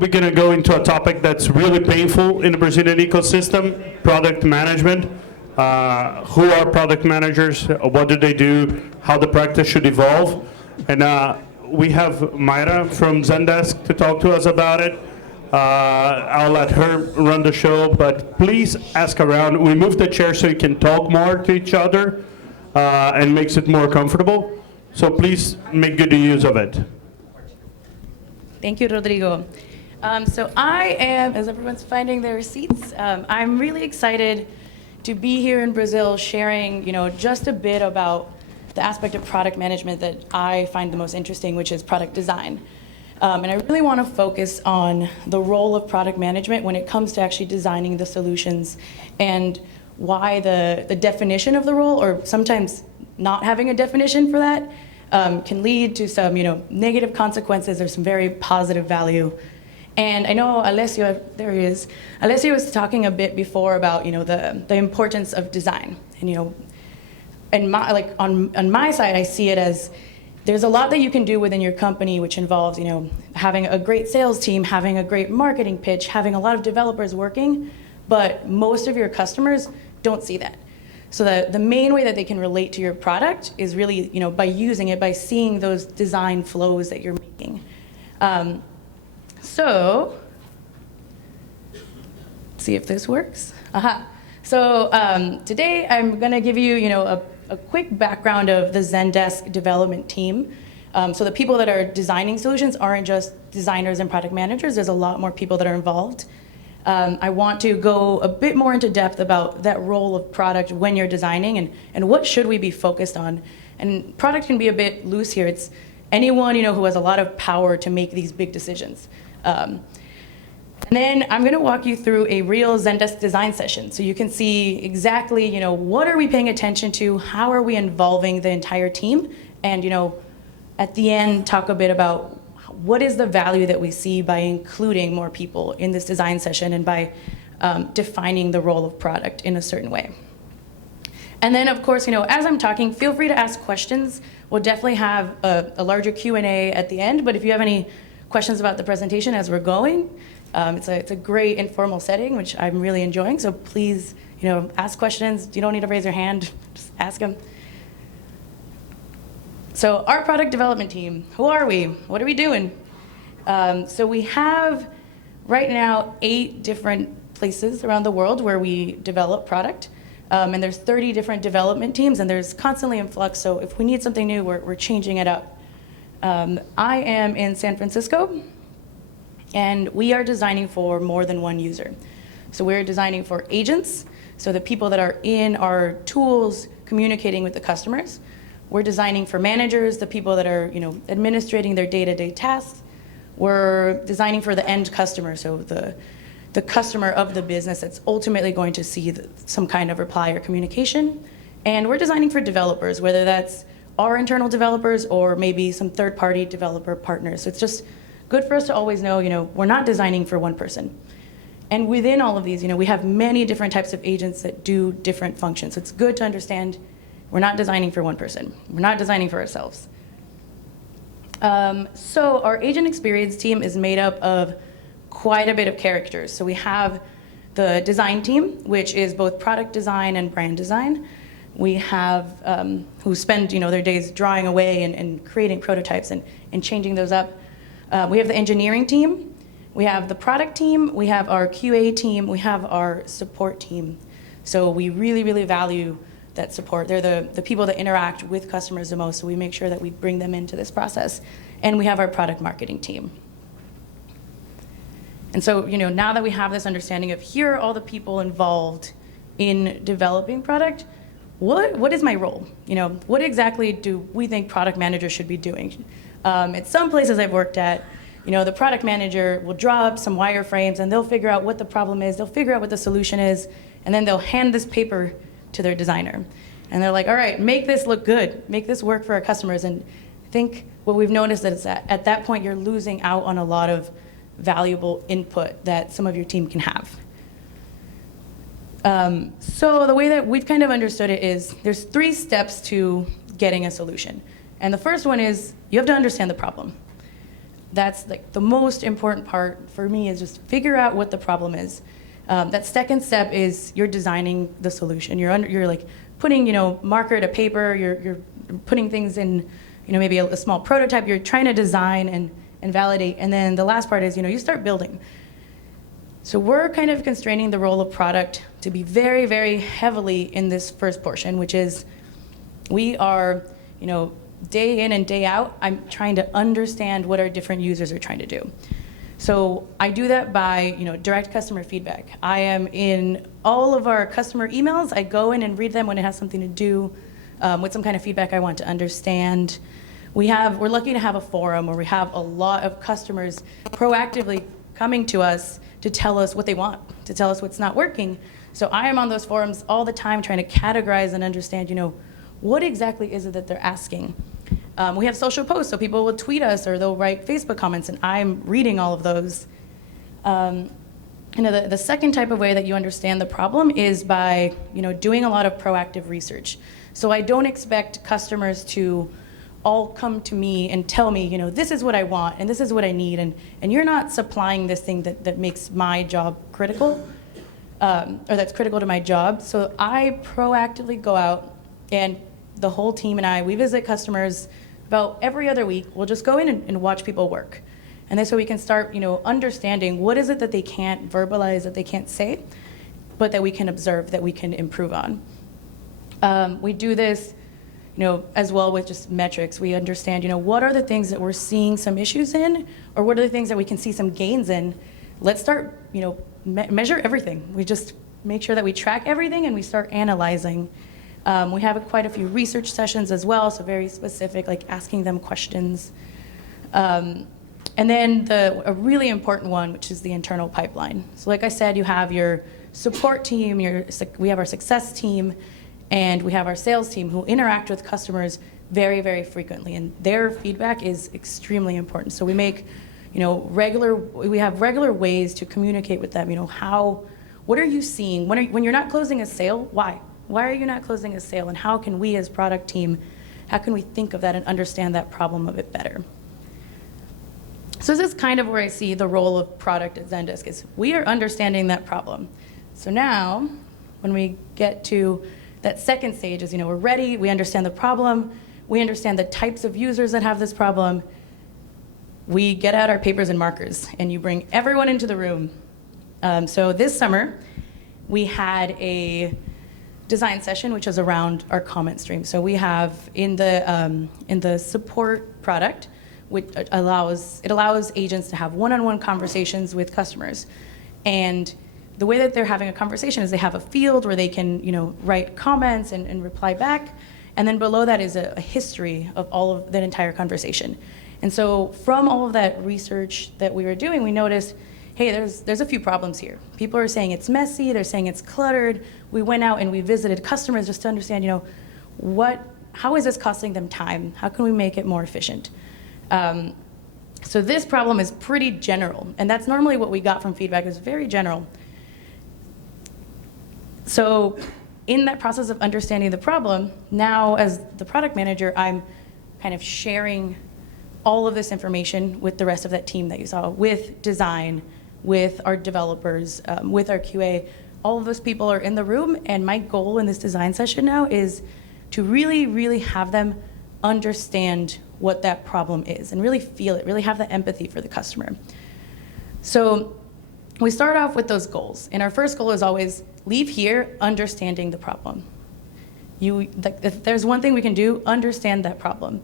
we're going to go into a topic that's really painful in the Brazilian ecosystem, product management. Who are product managers? What do they do? How the practice should evolve? And we have Mayra from Zendesk to talk to us about it. I'll let her run the show, but please ask around. We moved the chair so you can talk more to each other and makes it more comfortable. So please make good use of it. Thank you, Rodrigo. So I am, as everyone's finding their seats, I'm really excited to be here in Brazil sharing, just a bit about the aspect of product management that I find the most interesting, which is product design. And I really want to focus on the role of product management when it comes to actually designing the solutions and why the definition of the role, or sometimes not having a definition for that, can lead to some negative consequences or some very positive value. And I know Alessio, there he is. Alessio was talking a bit before about the importance of design. And and on my side, I see it as there's a lot that you can do within your company, which involves having a great sales team, having a great marketing pitch, having a lot of developers working, but most of your customers don't see that. So the main way that they can relate to your product is really by using it, by seeing those design flows that you're making. So let's see if this works. Aha. So today I'm going to give you a quick background of the Zendesk development team. So the people that are designing solutions aren't just designers and product managers. There's a lot more people that are involved. I want to go a bit more into depth about that role of product when you're designing and what should we be focused on. And product can be a bit loose here. It's anyone who has a lot of power to make these big decisions. And then I'm going to walk you through a real Zendesk design session so you can see exactly what are we paying attention to, how are we involving the entire team, and at the end talk a bit about what is the value that we see by including more people in this design session and by defining the role of product in a certain way. And then, of course, as I'm talking, feel free to ask questions. We'll definitely have a larger Q&A at the end, but if you have any questions about the presentation as we're going, it's a great informal setting, which I'm really enjoying, so please ask questions. You don't need to raise your hand, just ask them. So our product development team, who are we? What are we doing? So we have right now 8 different places around the world where we develop product. And there's 30 different development teams, and there's constantly in flux. So if we need something new, we're changing it up. I am in San Francisco, and we are designing for more than one user. So we're designing for agents, so the people that are in our tools communicating with the customers. We're designing for managers, the people that are administrating their day-to-day tasks. We're designing for the end customer, so the customer of the business that's ultimately going to see some kind of reply or communication. And we're designing for developers, whether that's our internal developers or maybe some third-party developer partners. So it's just good for us to always know, we're not designing for one person. And within all of these, we have many different types of agents that do different functions. So it's good to understand we're not designing for one person. We're not designing for ourselves. So our agent experience team is made up of quite a bit of characters. So we have the design team, which is both product design and brand design. We have who spend their days drawing away and creating prototypes and changing those up. We have the engineering team. We have the product team. We have our QA team. We have our support team. So we really, really value that support. They're the people that interact with customers the most, so we make sure that we bring them into this process. And we have our product marketing team. And so, now that we have this understanding of here are all the people involved in developing product, what is my role? What exactly do we think product managers should be doing? At some places I've worked at, the product manager will draw up some wireframes and they'll figure out what the problem is, they'll figure out what the solution is, and then they'll hand this paper to their designer. And they're like, all right, make this look good, make this work for our customers. And I think what we've noticed is that at that point you're losing out on a lot of valuable input that some of your team can have. So the way that we've kind of understood it is there's 3 steps to getting a solution. And the first one is you have to understand the problem. That's like the most important part for me, is just figure out what the problem is. That second step is you're designing the solution. You're like putting, marker to paper, you're putting things in, maybe a small prototype. You're trying to design and validate. And then the last part is, you start building. So we're kind of constraining the role of product to be very, very heavily in this first portion, which is we are, day in and day out, I'm trying to understand what our different users are trying to do. So I do that by, direct customer feedback. I am in all of our customer emails. I go in and read them when it has something to do with some kind of feedback I want to understand. We're lucky to have a forum where we have a lot of customers proactively coming to us to tell us what they want, to tell us what's not working. So I am on those forums all the time trying to categorize and understand, what exactly is it that they're asking. We have social posts, so people will tweet us or they'll write Facebook comments, and I'm reading all of those. The second type of way that you understand the problem is by doing a lot of proactive research. So I don't expect customers to all come to me and tell me, this is what I want and this is what I need, and you're not supplying this thing that makes my job critical, or that's critical to my job. So I proactively go out, and the whole team and we visit customers about every other week. We'll just go in and watch people work. And this way we can start, understanding what is it that they can't verbalize, that they can't say, but that we can observe, that we can improve on. We do this, as well with just metrics. We understand, what are the things that we're seeing some issues in, or what are the things that we can see some gains in. Let's start, measure everything. We just make sure that we track everything and we start analyzing. We have quite a few research sessions as well, so very specific, like asking them questions. And then a really important one, which is the internal pipeline. So like I said, you have your support team, we have our success team, and we have our sales team who interact with customers very, very frequently, and their feedback is extremely important. So we make, we have regular ways to communicate with them. What are you seeing? When you're not closing a sale, why? Why are you not closing a sale? And how can we as product team, how can we think of that and understand that problem a bit better? So this is kind of where I see the role of product at Zendesk, is we are understanding that problem. So now, when we get to that second stage is, we're ready, we understand the problem, we understand the types of users that have this problem, we get out our papers and markers, and you bring everyone into the room. So this summer, we had a design session, which is around our comment stream. So we have in the support product, which allows agents to have one-on-one conversations with customers. And the way that they're having a conversation is they have a field where they can write comments and reply back. And then below that is a history of all of that entire conversation. And so from all of that research that we were doing, we noticed, hey, there's a few problems here. People are saying it's messy, they're saying it's cluttered. We went out and we visited customers just to understand, how is this costing them time? How can we make it more efficient? So this problem is pretty general, and that's normally what we got from feedback, is very general. So in that process of understanding the problem, now as the product manager, I'm kind of sharing all of this information with the rest of that team that you saw, with design, with our developers, with our QA. All of those people are in the room, and my goal in this design session now is to really, really have them understand what that problem is and really feel it, really have the empathy for the customer. So we start off with those goals, and our first goal is always leave here understanding the problem. If there's one thing we can do, understand that problem.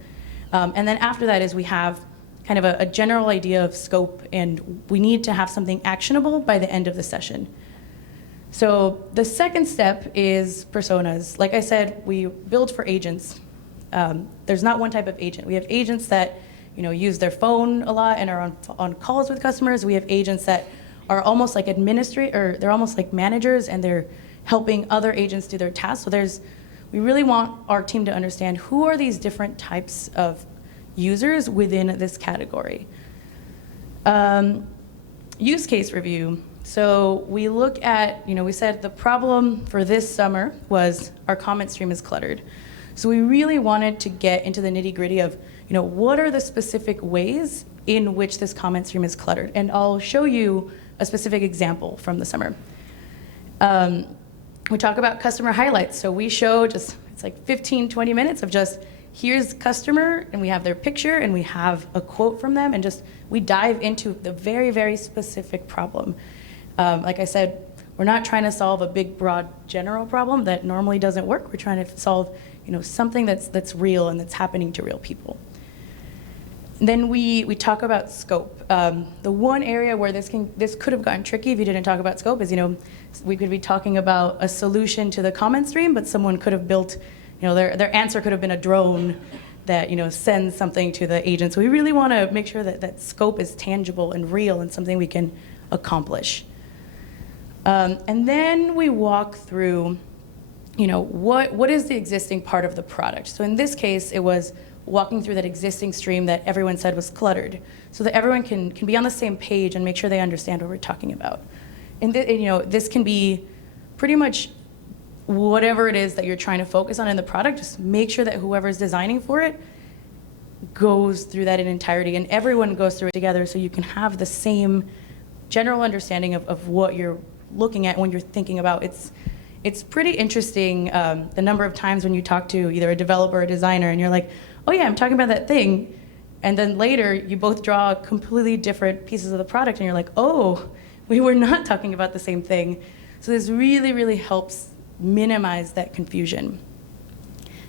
And then after that is we have kind of a general idea of scope, and we need to have something actionable by the end of the session. So the second step is personas. Like I said, we build for agents. There's not one type of agent. We have agents that use their phone a lot and are on calls with customers. We have agents that are almost like they're almost like managers, and they're helping other agents do their tasks. So we really want our team to understand who are these different types of users within this category. Use case review. So we look at, we said the problem for this summer was our comment stream is cluttered. So we really wanted to get into the nitty-gritty of, what are the specific ways in which this comment stream is cluttered? And I'll show you a specific example from the summer. We talk about customer highlights. So we show it's like 15, 20 minutes of just, here's customer, and we have their picture, and we have a quote from them, and just, we dive into the very, very specific problem. Like I said, we're not trying to solve a big, broad, general problem that normally doesn't work. We're trying to solve, something that's real and that's happening to real people. And then we talk about scope. The one area where this could have gotten tricky if you didn't talk about scope is, we could be talking about a solution to the comment stream, but someone could have built, their answer could have been a drone that, sends something to the agent. So we really want to make sure that scope is tangible and real and something we can accomplish. And then we walk through, what is the existing part of the product? So in this case, it was walking through that existing stream that everyone said was cluttered, so that everyone can be on the same page and make sure they understand what we're talking about. And this can be pretty much whatever it is that you're trying to focus on in the product. Just make sure that whoever's designing for it goes through that in entirety, and everyone goes through it together, so you can have the same general understanding of what you're looking at when you're thinking about. It's pretty interesting, the number of times when you talk to either a developer or a designer and you're like, oh yeah, I'm talking about that thing, and then later you both draw completely different pieces of the product and you're like, oh, we were not talking about the same thing. So this really, really helps minimize that confusion.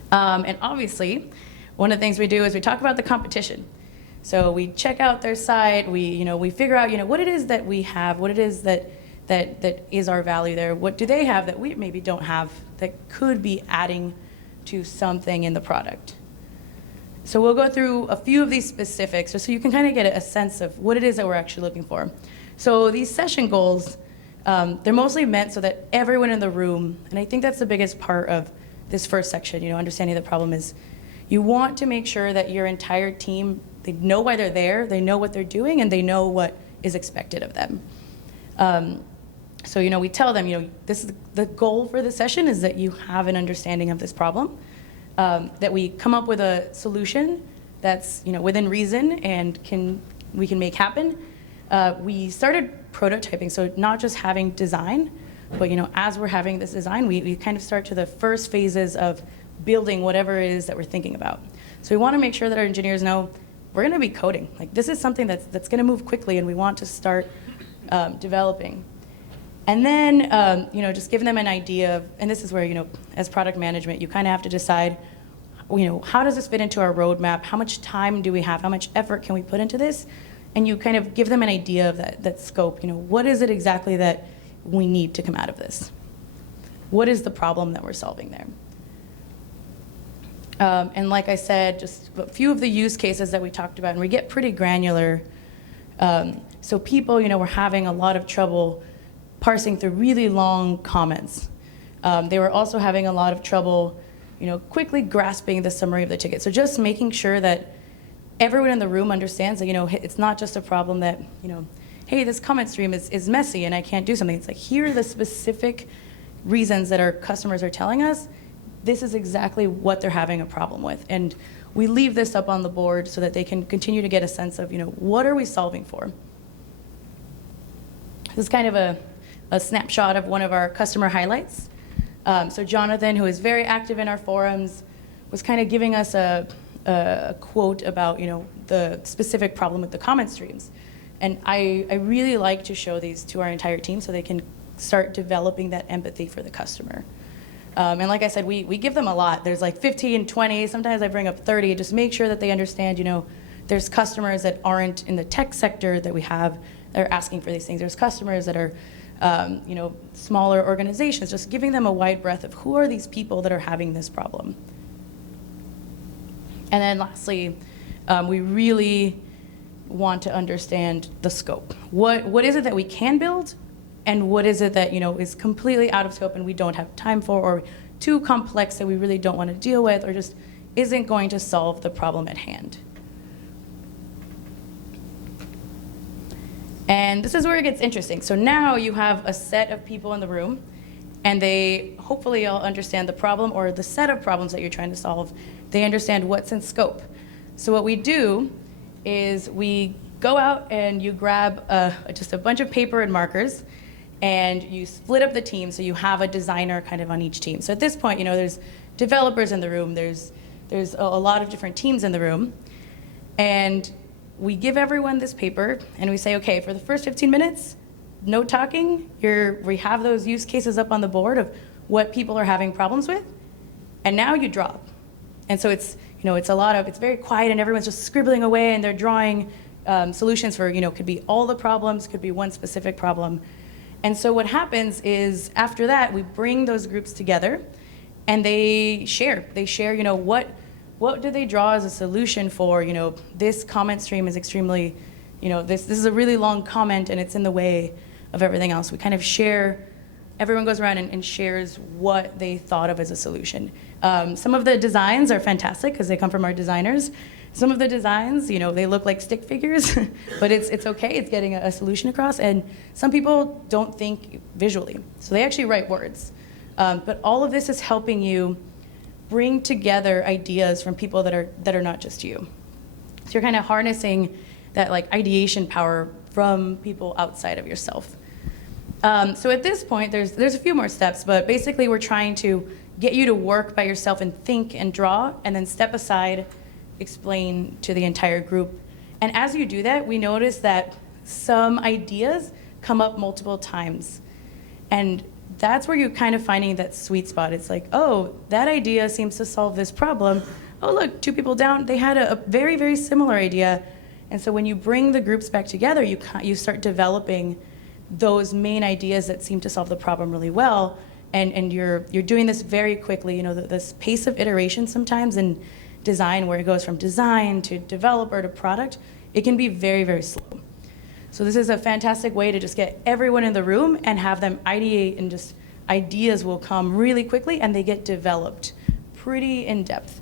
And obviously, one of the things we do is we talk about the competition. So we check out their site, we figure out what it is that we have, what it is that is our value there, what do they have that we maybe don't have that could be adding to something in the product. So we'll go through a few of these specifics just so you can kind of get a sense of what it is that we're actually looking for. So these session goals, they're mostly meant so that everyone in the room, and I think that's the biggest part of this first section, understanding the problem, is you want to make sure that your entire team, they know why they're there, they know what they're doing, and they know what is expected of them. So we tell them, this is the goal for the session is that you have an understanding of this problem, that we come up with a solution that's within reason and we can make happen. We started prototyping, so not just having design, but as we're having this design, we kind of start to the first phases of building whatever it is that we're thinking about. So we want to make sure that our engineers know we're going to be coding. Like, this is something that's going to move quickly, and we want to start developing. And then, just giving them an idea of, and this is where, as product management, you kind of have to decide, how does this fit into our roadmap? How much time do we have? How much effort can we put into this? And you kind of give them an idea of that scope. What is it exactly that we need to come out of this? What is the problem that we're solving there? And like I said, just a few of the use cases that we talked about, and we get pretty granular. So people, were having a lot of trouble parsing through really long comments. They were also having a lot of trouble, quickly grasping the summary of the ticket. So just making sure that everyone in the room understands that, it's not just a problem that, hey, this comment stream is messy and I can't do something. It's like, here are the specific reasons that our customers are telling us. This is exactly what they're having a problem with. And we leave this up on the board so that they can continue to get a sense of, what are we solving for? This is kind of a snapshot of one of our customer highlights. So Jonathan, who is very active in our forums, was kind of giving us a quote about the specific problem with the comment streams. And I really like to show these to our entire team so they can start developing that empathy for the customer. And like I said, we give them a lot. There's like 15, 20, sometimes I bring up 30, just make sure that they understand, there's customers that aren't in the tech sector that we have that are asking for these things. There's customers that are smaller organizations, just giving them a wide breadth of who are these people that are having this problem. And then lastly, we really want to understand the scope. What is it that we can build, and what is it that is completely out of scope and we don't have time for, or too complex that we really don't want to deal with, or just isn't going to solve the problem at hand. And this is where it gets interesting. So now you have a set of people in the room, and they hopefully all understand the problem or the set of problems that you're trying to solve. They understand what's in scope. So what we do is we go out and you grab just a bunch of paper and markers, and you split up the team so you have a designer kind of on each team. So at this point, there's developers in the room, there's a lot of different teams in the room, and we give everyone this paper and we say, okay, for the first 15 minutes, no talking. We have those use cases up on the board of what people are having problems with, and now you draw. And so it's very quiet and everyone's just scribbling away and they're drawing solutions for, could be all the problems, could be one specific problem. And so what happens is after that, we bring those groups together and they share, what do they draw as a solution for, this comment stream is extremely, this is a really long comment and it's in the way of everything else. We kind of share, everyone goes around and shares what they thought of as a solution. Some of the designs are fantastic because they come from our designers. Some of the designs, they look like stick figures, but it's okay, it's getting a solution across. And some people don't think visually, so they actually write words. But all of this is helping you bring together ideas from people that are not just you. So you're kind of harnessing that ideation power from people outside of yourself. So at this point, there's a few more steps, but basically we're trying to get you to work by yourself and think and draw, and then step aside, explain to the entire group. And as you do that, we notice that some ideas come up multiple times. And that's where you're kind of finding that sweet spot. It's like, oh, that idea seems to solve this problem. Oh, look, 2 people down, they had a very, very similar idea. And so when you bring the groups back together, you start developing those main ideas that seem to solve the problem really well. And you're doing this very quickly. This pace of iteration sometimes in design, where it goes from design to developer to product, it can be very, very slow. So this is a fantastic way to just get everyone in the room and have them ideate, and just ideas will come really quickly and they get developed pretty in depth.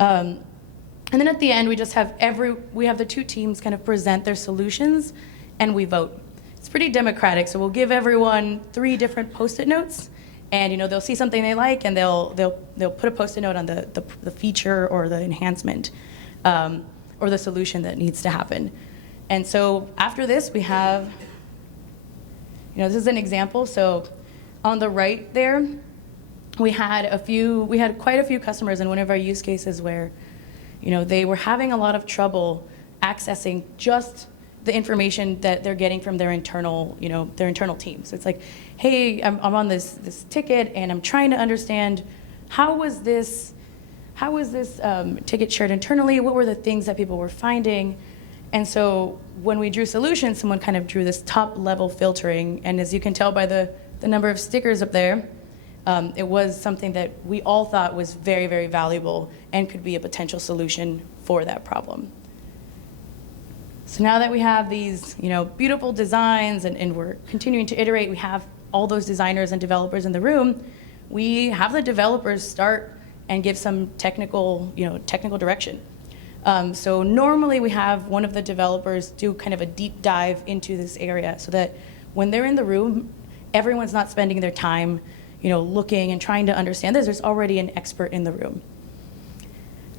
And then at the end, we just have the 2 teams kind of present their solutions and we vote. It's pretty democratic, so we'll give everyone 3 different Post-it notes, and they'll see something they like and they'll put a Post-it note on the feature or the enhancement or the solution that needs to happen. And so after this, we have, this is an example. So on the right there, we had quite a few customers in one of our use cases where, they were having a lot of trouble accessing just the information that they're getting from their internal team. So it's like, hey, I'm on this ticket and I'm trying to understand how was this ticket shared internally? What were the things that people were finding? And so when we drew solutions, someone kind of drew this top-level filtering, and as you can tell by the number of stickers up there, it was something that we all thought was very, very valuable and could be a potential solution for that problem. So now that we have these beautiful designs and we're continuing to iterate, we have all those designers and developers in the room, we have the developers start and give some technical direction. So normally we have one of the developers do kind of a deep dive into this area so that when they're in the room, everyone's not spending their time, looking and trying to understand this. There's already an expert in the room.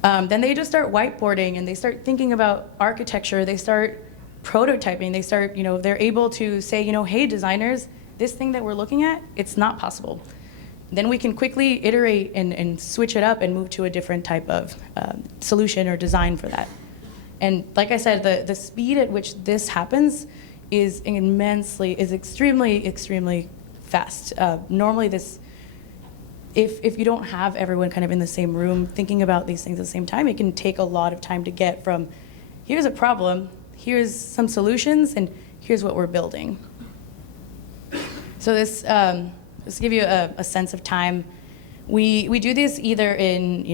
Then they just start whiteboarding and they start thinking about architecture. They start prototyping. They start, they're able to say, hey, designers, this thing that we're looking at, it's not possible. Then we can quickly iterate and switch it up and move to a different type of solution or design for that. And like I said, the speed at which this happens is extremely, extremely fast. Normally if you don't have everyone kind of in the same room thinking about these things at the same time, it can take a lot of time to get from, here's a problem, here's some solutions, and here's what we're building. So this, just to give you a sense of time, we do this either in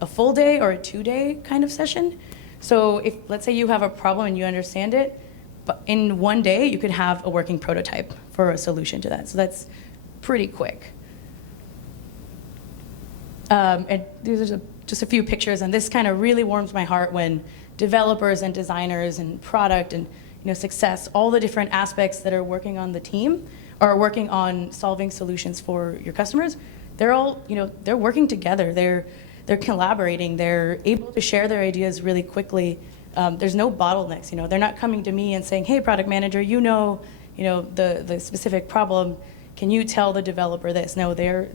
a full day or a 2-day kind of session. So if, let's say you have a problem and you understand it, but in 1 day you could have a working prototype for a solution to that. So that's pretty quick. And these are just a few pictures, and this kind of really warms my heart when developers and designers and product and success, all the different aspects that are working on the team are working on solving solutions for your customers. They're all, they're working together. they're collaborating, they're able to share their ideas really quickly. There's no bottlenecks, they're not coming to me and saying, hey, product manager, the specific problem, can you tell the developer this? No, they're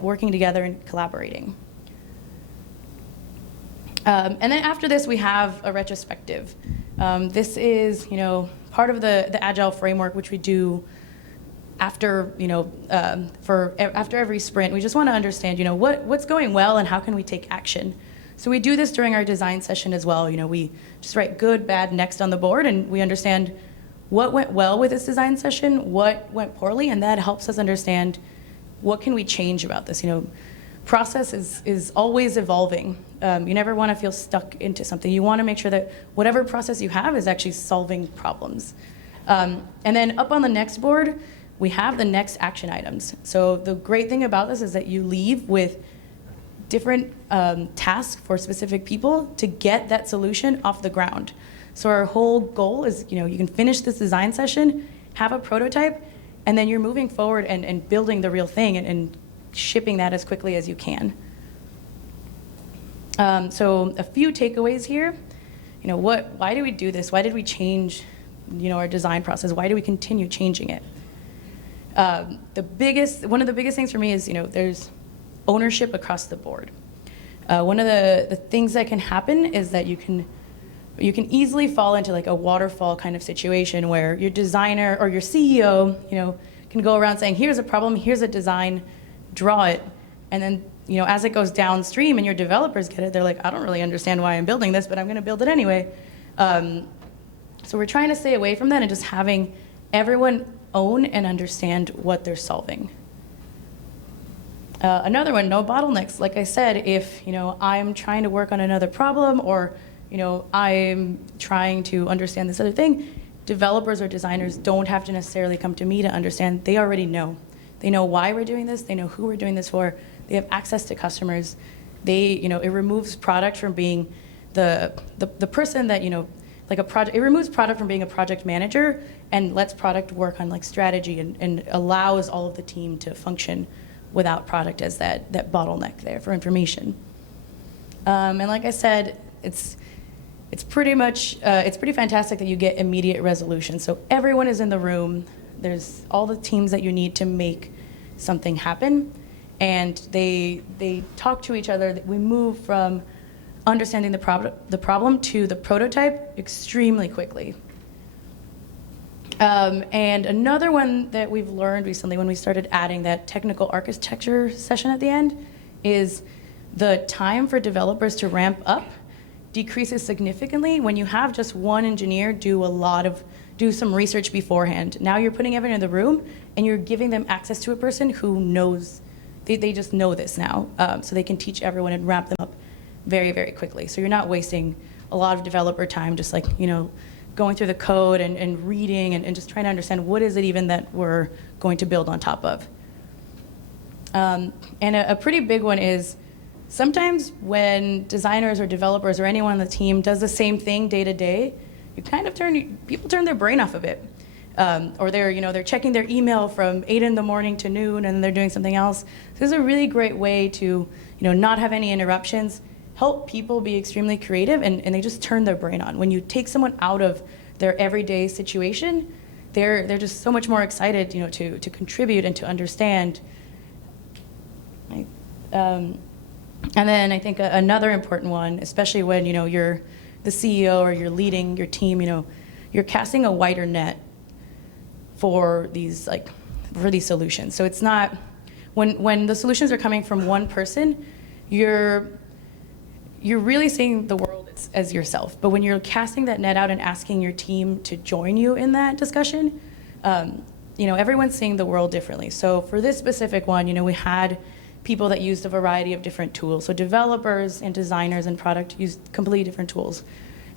working together and collaborating. And then after this, we have a retrospective. This is, part of the Agile framework, which we do after, after every sprint. We just want to understand, what's going well and how can we take action. So we do this during our design session as well. We just write good, bad, next on the board, and we understand what went well with this design session, what went poorly, and that helps us understand what can we change about this. Process is always evolving. You never want to feel stuck into something. You want to make sure that whatever process you have is actually solving problems. And then up on the next board, we have the next action items. So the great thing about this is that you leave with different tasks for specific people to get that solution off the ground. So our whole goal is, you can finish this design session, have a prototype, and then you're moving forward and building the real thing and shipping that as quickly as you can. So a few takeaways here. Why do we do this? Why did we change, our design process? Why do we continue changing it? One of the biggest things for me is, there's ownership across the board. One of the things that can happen is that you can easily fall into like a waterfall kind of situation where your designer or your CEO, can go around saying, here's a problem, here's a design, draw it, and then, as it goes downstream and your developers get it, they're like, I don't really understand why I'm building this, but I'm going to build it anyway. So we're trying to stay away from that and just having everyone own and understand what they're solving. Another one, no bottlenecks. Like I said, if I'm trying to work on another problem or I'm trying to understand this other thing, developers or designers don't have to necessarily come to me to understand. They already know. They know why we're doing this. They know who we're doing this for. They have access to customers. It removes product from being the person that, like a project. It removes product from being a project manager and lets product work on like strategy and allows all of the team to function without product as that bottleneck there for information. And like I said, it's pretty fantastic that you get immediate resolution. So everyone is in the room. There's all the teams that you need to make something happen, and they talk to each other. We move from understanding the problem to the prototype extremely quickly. And another one that we've learned recently when we started adding that technical architecture session at the end is the time for developers to ramp up decreases significantly when you have just one engineer do some research beforehand. Now you're putting everyone in the room and you're giving them access to a person who knows, they just know this now, so they can teach everyone and ramp them up very, very quickly. So you're not wasting a lot of developer time just like, going through the code and reading and just trying to understand what is it even that we're going to build on top of. And a pretty big one is sometimes when designers or developers or anyone on the team does the same thing day to day, people turn their brain off of it. Or they're checking their email from 8 in the morning to noon and they're doing something else. So this is a really great way to not have any interruptions, help people be extremely creative, and they just turn their brain on. When you take someone out of their everyday situation, they're just so much more excited to contribute and to understand. Right? And then I think another important one, especially when you're the CEO or you're leading your team, you're casting a wider net for these solutions. So it's not when the solutions are coming from one person, you're really seeing the world as yourself. But when you're casting that net out and asking your team to join you in that discussion, everyone's seeing the world differently. So for this specific one, we had people that used a variety of different tools. So developers and designers and product used completely different tools.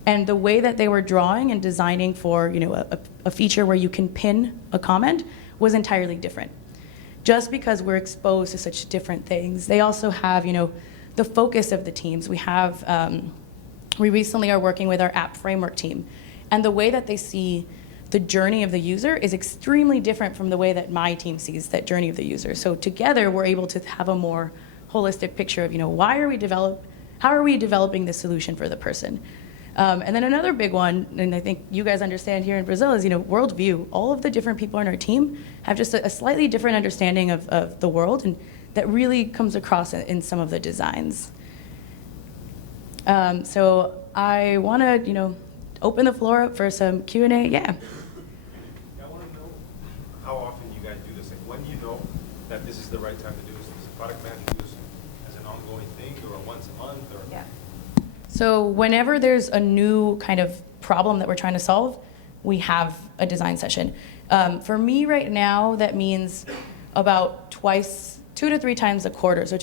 And the way that they were drawing and designing for a feature where you can pin a comment was entirely different. Just because we're exposed to such different things. They also have the focus of the teams. We recently are working with our app framework team. And the way that they see the journey of the user is extremely different from the way that my team sees that journey of the user. So together, we're able to have a more holistic picture of, how are we developing this solution for the person? And then another big one, and I think you guys understand here in Brazil, is worldview. All of the different people on our team have just a slightly different understanding of the world, and that really comes across in some of the designs. So I want to, open the floor up for some Q&A. Yeah. I want to know how often you guys do this. Like, when do you know that this is the right time to do this? Does the product manager do this as an ongoing thing, or once a month? Or? Yeah. So whenever there's a new kind of problem that we're trying to solve, we have a design session. For me right now, that means about 2 to 3 times a quarter. So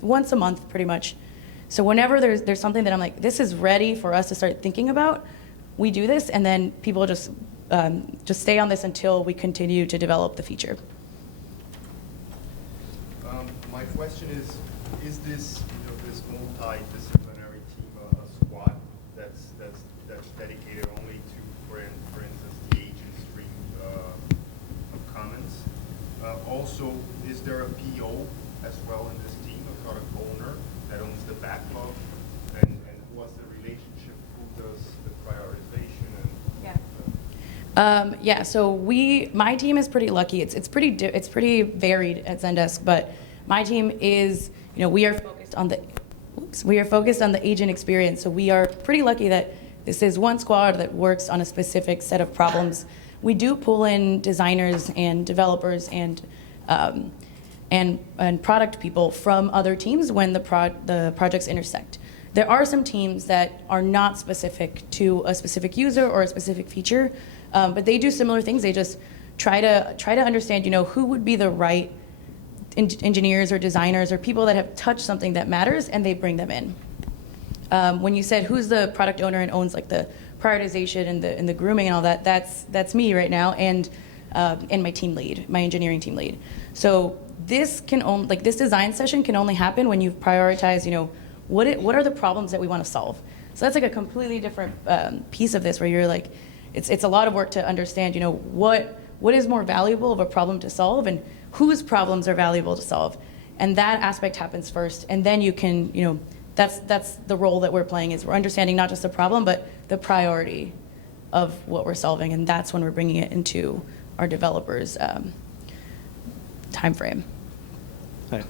once a month, pretty much. So whenever there's something that I'm like, this is ready for us to start thinking about, we do this, and then people just stay on this until we continue to develop the feature. My question is this this multidisciplinary team a squad that's dedicated only to, for instance, the agent stream of comments? Also, is there a PO as well in this team, a product owner that owns the backlog? And what's the relationship? Who does the prioritization? Yeah, so my team is pretty lucky. It's pretty varied at Zendesk, but my team is, we are focused on the agent experience. So we are pretty lucky that this is one squad that works on a specific set of problems. We do pull in designers and developers and product people from other teams when the projects intersect. There are some teams that are not specific to a specific user or a specific feature, but they do similar things. They just try to understand, who would be the right engineers or designers or people that have touched something that matters, and they bring them in. When you said who's the product owner and owns like the prioritization and the grooming and all that, that's me right now, and my team lead, my engineering team lead. So this design session can only happen when you've prioritized, what are the problems that we want to solve. So that's like a completely different piece of this, where you're like, it's a lot of work to understand, what is more valuable of a problem to solve, and whose problems are valuable to solve. And that aspect happens first, and then you can, that's the role that we're playing, is we're understanding not just the problem, but the priority of what we're solving, and that's when we're bringing it into our developers' time frame. Hi.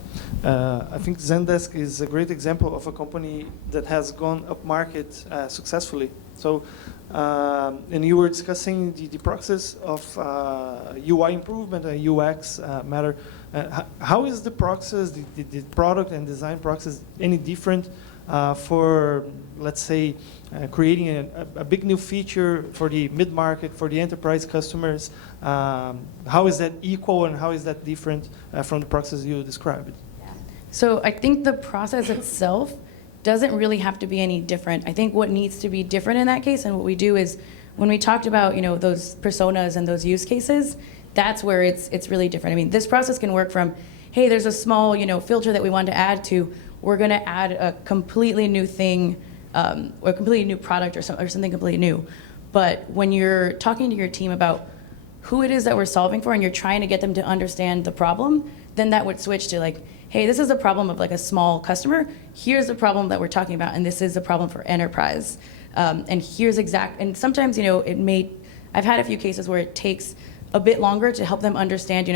I think Zendesk is a great example of a company that has gone up market successfully. So, and you were discussing the process of UI improvement and UX matter. How is the process, the product and design process, any different for, let's say, creating a big new feature for the mid-market, for the enterprise customers? How is that equal, and how is that different from the process you described? So I think the process itself doesn't really have to be any different. I think what needs to be different in that case, and what we do is, when we talked about those personas and those use cases, that's where it's really different. I mean, this process can work from, hey, there's a small filter that we want to add, to we're going to add a completely new thing, or a completely new product, or something completely new. But when you're talking to your team about who it is that we're solving for, and you're trying to get them to understand the problem, then that would switch to like, hey, this is a problem of like a small customer. Here's the problem that we're talking about, and this is a problem for enterprise. And here's and sometimes I've had a few cases where it takes a bit longer to help them understand,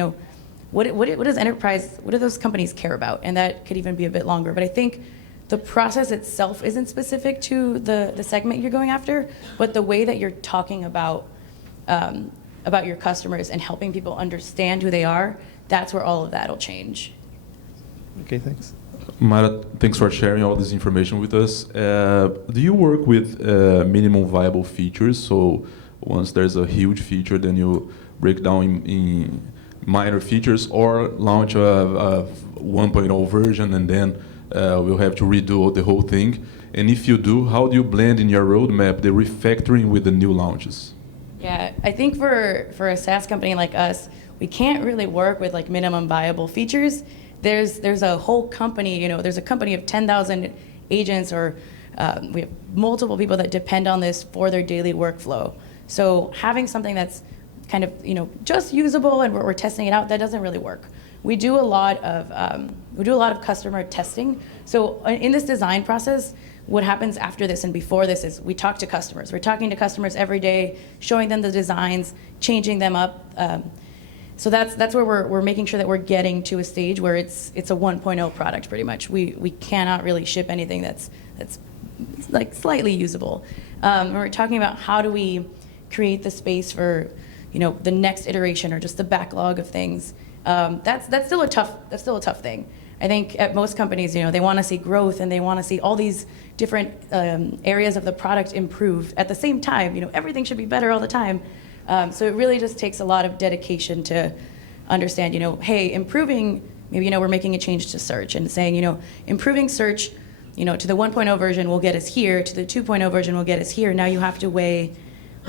what does enterprise, what do those companies care about, and that could even be a bit longer. But I think the process itself isn't specific to the segment you're going after, but the way that you're talking about your customers and helping people understand who they are, that's where all of that will change. Okay, thanks. Mara, thanks for sharing all this information with us. Do you work with minimum viable features? So once there's a huge feature, then you break down in minor features, or launch a 1.0 version, and then we'll have to redo the whole thing? And if you do, how do you blend in your roadmap the refactoring with the new launches? Yeah, I think for a SaaS company like us, we can't really work with like minimum viable features. There's a whole company, there's a company of 10,000 agents, or we have multiple people that depend on this for their daily workflow. So having something that's kind of, just usable, and we're testing it out, that doesn't really work. we do a lot of customer testing. So in this design process, what happens after this and before this is we talk to customers. We're talking to customers every day, showing them the designs, changing them up. So that's where we're making sure that we're getting to a stage where it's a 1.0 product pretty much. We cannot really ship anything that's like slightly usable. We're talking about how do we create the space for the next iteration or just the backlog of things. That's still a tough thing. I think at most companies, they want to see growth and they want to see all these different areas of the product improve at the same time. Everything should be better all the time. So it really just takes a lot of dedication to understand, hey, improving, maybe, we're making a change to search and saying, improving search, to the 1.0 version will get us here, to the 2.0 version will get us here. Now you have to weigh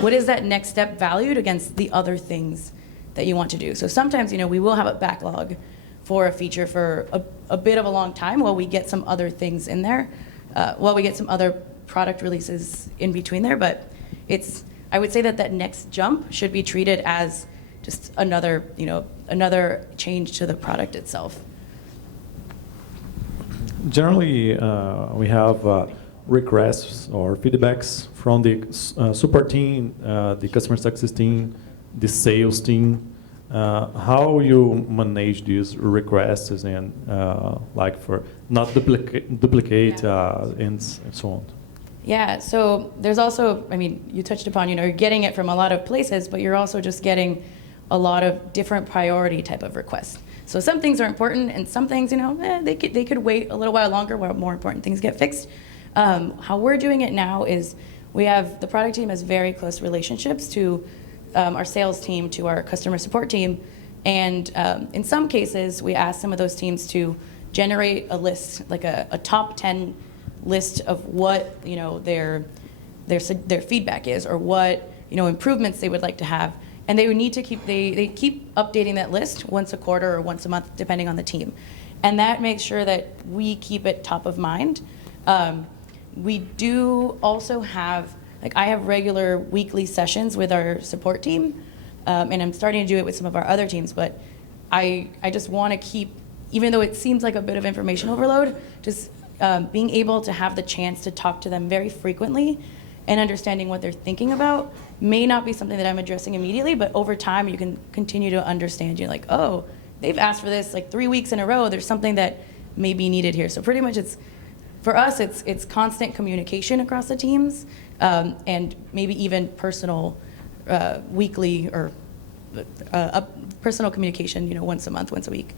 what is that next step valued against the other things that you want to do. So sometimes, we will have a backlog for a feature for a bit of a long time while we get some other things in there, while we get some other product releases in between there. But I would say that next jump should be treated as just another change to the product itself. Generally, we have requests or feedbacks from the support team, the customer success team, the sales team. How you manage these requests and like for not duplicate and so on. Yeah, so there's also, you touched upon, you're getting it from a lot of places, but you're also just getting a lot of different priority type of requests. So some things are important, and some things, they could wait a little while longer while more important things get fixed. How we're doing it now is the product team has very close relationships to our sales team, to our customer support team, and in some cases, we ask some of those teams to generate a list, like a top 10 list of what their feedback is, or what improvements they would like to have, and they would need to they keep updating that list once a quarter or once a month, depending on the team, and that makes sure that we keep it top of mind. We do also have I have regular weekly sessions with our support team, and I'm starting to do it with some of our other teams. But I just want to keep, even though it seems like a bit of information overload, just being able to have the chance to talk to them very frequently and understanding what they're thinking about may not be something that I'm addressing immediately, but over time you can continue to understand. You're like, oh, they've asked for this 3 weeks in a row. There's something that may be needed here. So pretty much for us, it's constant communication across the teams, and maybe even personal weekly or personal communication, once a month, once a week.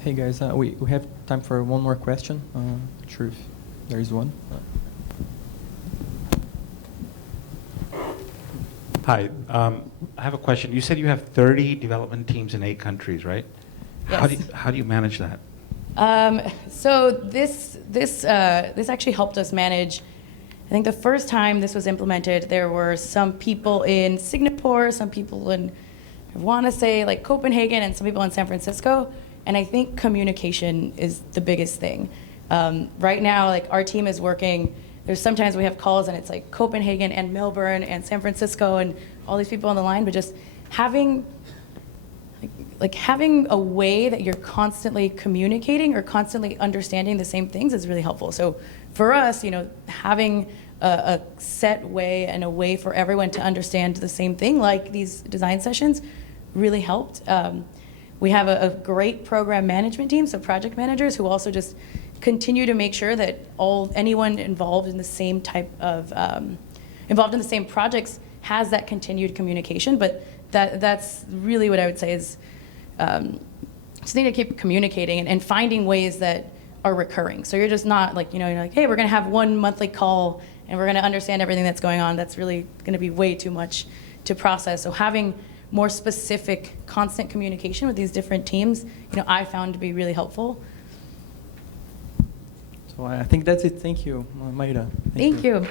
Hey guys, we have time for one more question. Not sure if there is one. Hi, I have a question. You said you have 30 development teams in 8 countries, right? Yes. How do you manage that? So this actually helped us manage. I think the first time this was implemented, there were some people in Singapore, some people in, I want to say Copenhagen, and some people in San Francisco. And I think communication is the biggest thing. Right now, our team is working. There's sometimes we have calls and it's Copenhagen and Melbourne and San Francisco and all these people on the line, but just having having a way that you're constantly communicating or constantly understanding the same things is really helpful. So for us, having a set way and a way for everyone to understand the same thing, like these design sessions, really helped. We have a great program management team, so project managers who also just continue to make sure that anyone involved in the same type of involved in the same projects has that continued communication. But that's really what I would say is just need to keep communicating and finding ways that are recurring. So you're just not you're hey, we're going to have one monthly call and we're going to understand everything that's going on. That's really going to be way too much to process. So having more specific, constant communication with these different teams, I found to be really helpful. So I think that's it. Thank you, Mayra. Thank you.